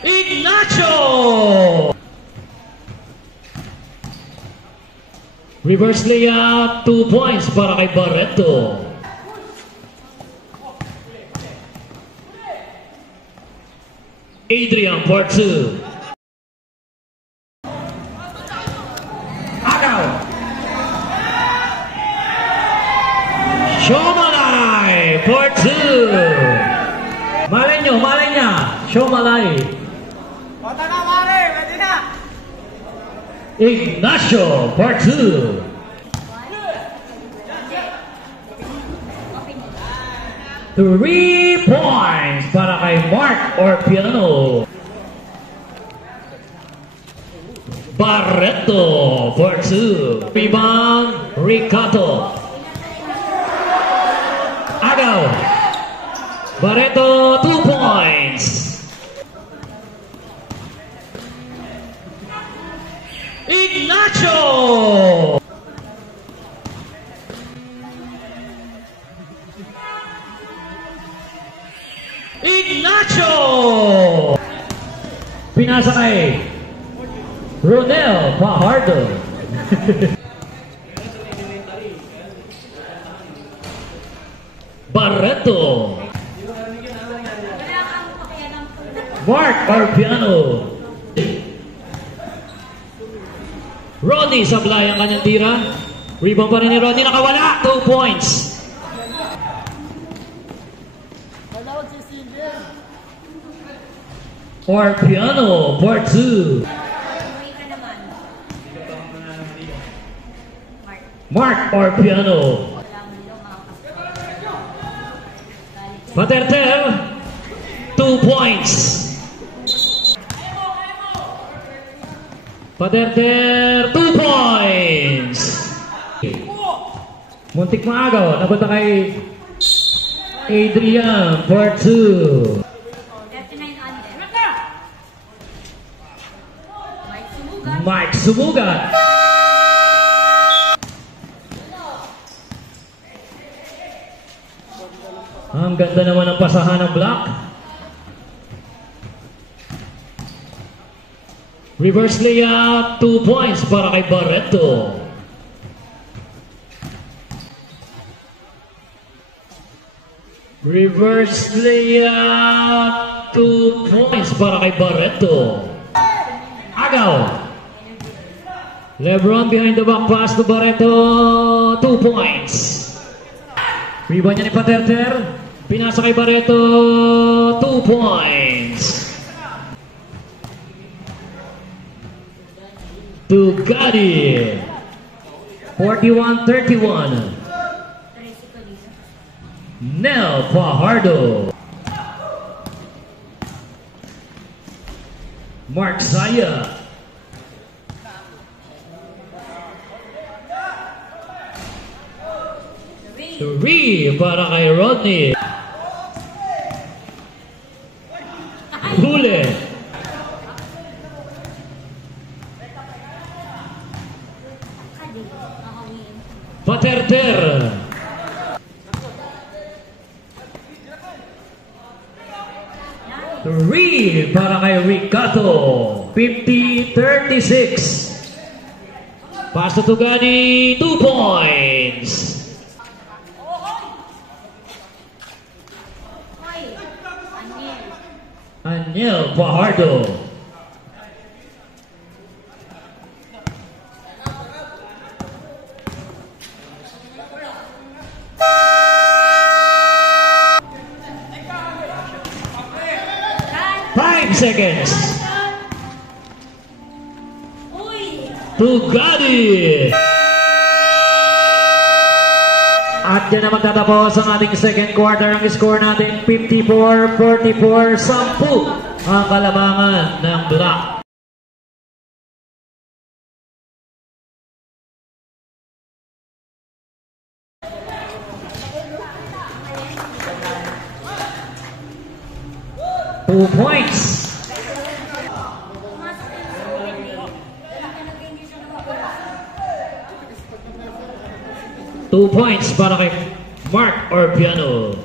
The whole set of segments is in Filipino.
Ignacio! Reverse layup, 2 points para kay Barreto. Adrian for 2. Agaw! Shomalay for 2. Malay niya. Shomalay. Bota na, mare! Pwede na! Ignacio for 2. 3 points para kay Mark Orpiano. Barreto for 2. Rebound, Ricato. Agaw. Barreto, 2 points. Ignacio! Ignacio! Pinasa kay Ronel Fajardo. Barreto. Mark Orpiano. Rodney sablay ang kanyang tira. Rebound pa rin ni Rodney. Nakawala. 2 points. Orpiano for 2. Mark Orpiano. Paterter. 2 points. Paterter, 2 points. Muntik maagaw. Nabata kay Adrian for 2. Mike Sumugat. Ang ganda naman ng pasahan ng block. Reverse layup, 2 points para kay Barreto. Reverse layup, 2 points para kay Barreto. Agaw. Lebron behind the back pass to Barreto, 2 points. Rebound niya ni Paterter. Pinasa kay Barreto, 2 points. To Gotti. 41-31. Nel Fajardo. Mark Saya. Three para kay Rodney. Huli. Paterter. Three para kay Ricato. 50-36. Pass to Tugani, 2 points. Aniel Fajardo. Seconds. Tugadi. At yan na magtatapos ang ating second quarter. Ang score natin 54-44, 10 ang kalamangan ng Black. Two points. 2 points para kay Mark Orpiano.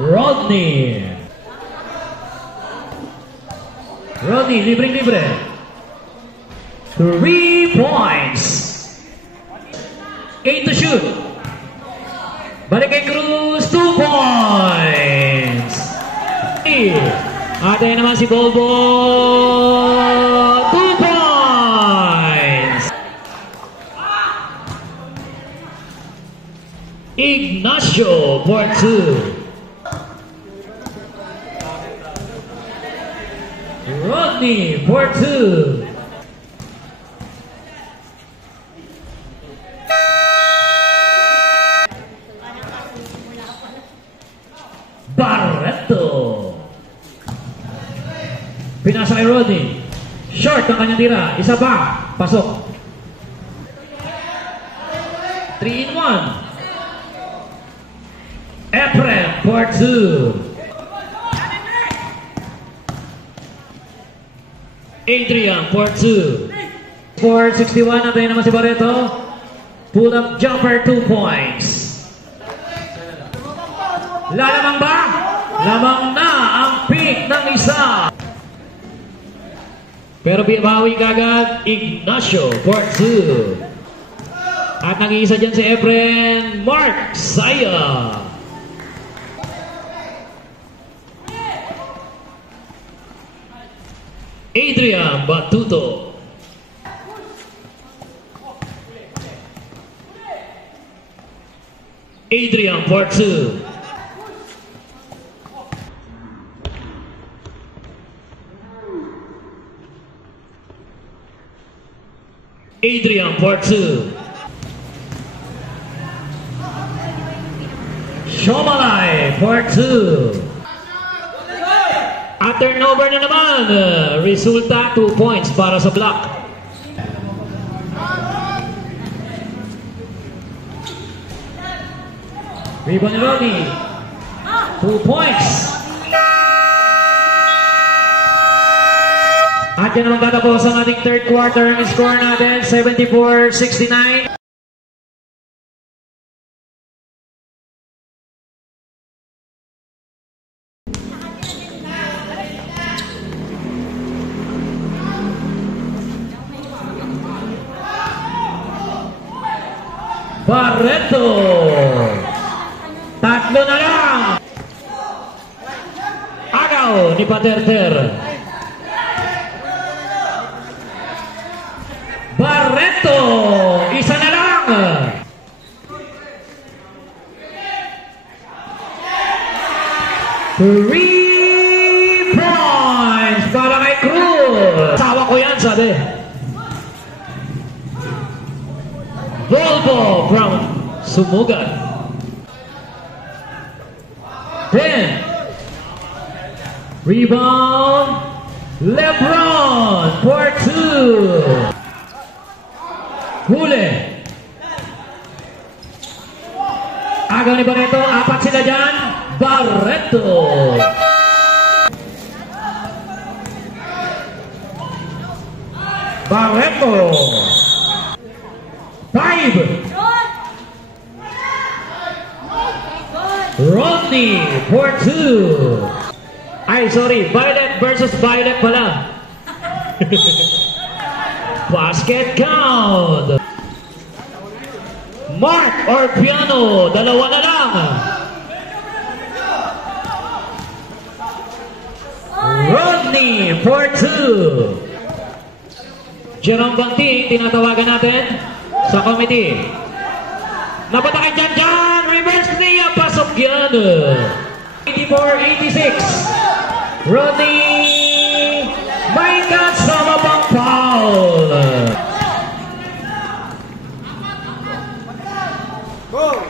Rodney. Rodney, libre-libre. 3 points. 8 to shoot. Balik kay Cruz, 2 points. At ayun naman si Bolbo, 2 points. Ignacio for 2. Rodney for 2. Barreto. Pinasa kay Rodney. Short ang kanyang tira. Isa pa. Pasok. 3 in 1. Efren for 2. Adrian for 2. 461. Antayin naman si Barreto. Pull up jumper, 2 points. Lalamang ba? Lamang na ang pick ng isa. Pero bawi kagad Ignacio for 2. At nag-iisa dyan si Efren. Mark Saya. Adrian Batuto. Adrian for 2. Adrian for 2. Shomalay for 2. At turnover na naman. Resulta 2 points para sa block. Rebound ni Rodney. 2 points. At yan naman tatapos ang ating third quarter. Ang score natin 74-69. Barreto. Tatlo na lang. Agaw ni Paterter. Barreto. Isa na lang. Three points para kay Cruz. Sawa ko yan, sabi. Volvo from Sumugan. 10. Rebound. LeBron for 2. Huli. Agaw ni Barreto. 4 sila dyan. Barreto. Barreto. 5. Rodney for 2. Ay, sorry. Violet versus Violet pala. Basket count. Mark Orpiano. Dalawa na lang. Rodney for 2. Jerome Banting, tinatawagan natin sa committee. Napatakin dyan. Reverse niya. Pasok yan. 84-86. Rodney. May kasama pang foul.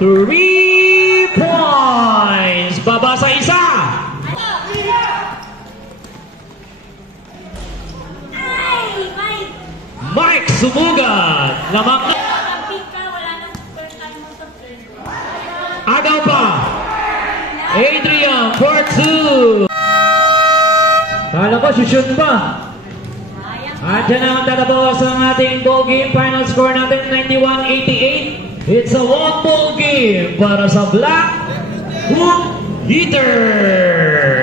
3 points. Baba sa isa. Mike Sumugan. Lamang na. Agaw pa. Adrian for 2. Kala ko, shoot pa. At dyan ang tatapos ang ating ball game. Final score natin, 91-88. It's a one ball game para sa Black Hoop Heater!